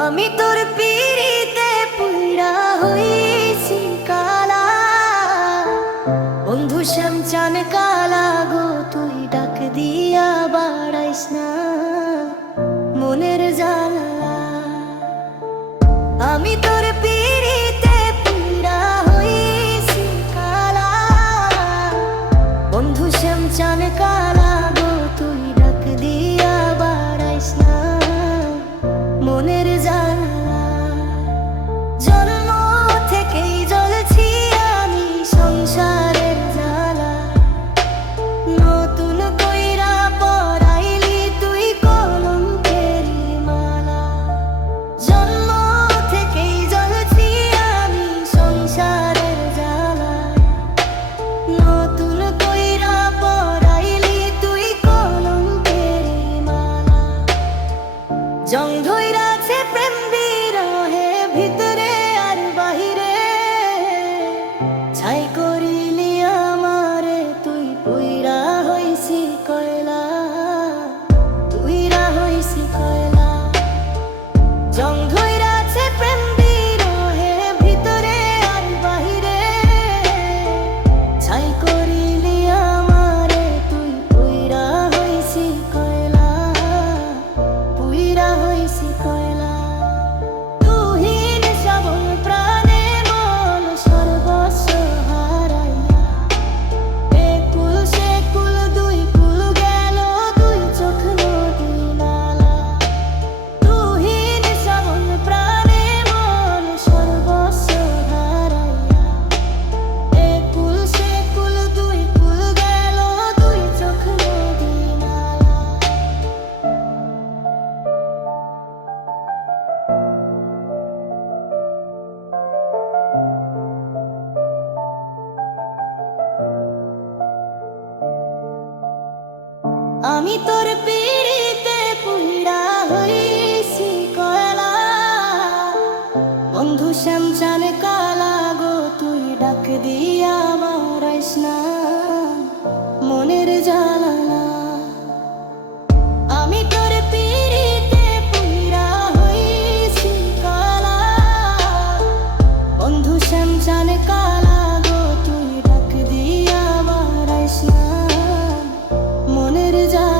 আমি তোর পিড়িতে পুইড়া হইছি কালা। বন্ধু শ্যাম চান কালা গো, তুই ডাক দিয়া বাড়াইস না মনের জ্বালা। আমি তো আমি তোর পিড়িতে পুইড়া হইছি কয়লা। বন্ধু শ্যামচান কালা গো, তুই ডাক দিয়া আমার মনের জ্বালা 흐르자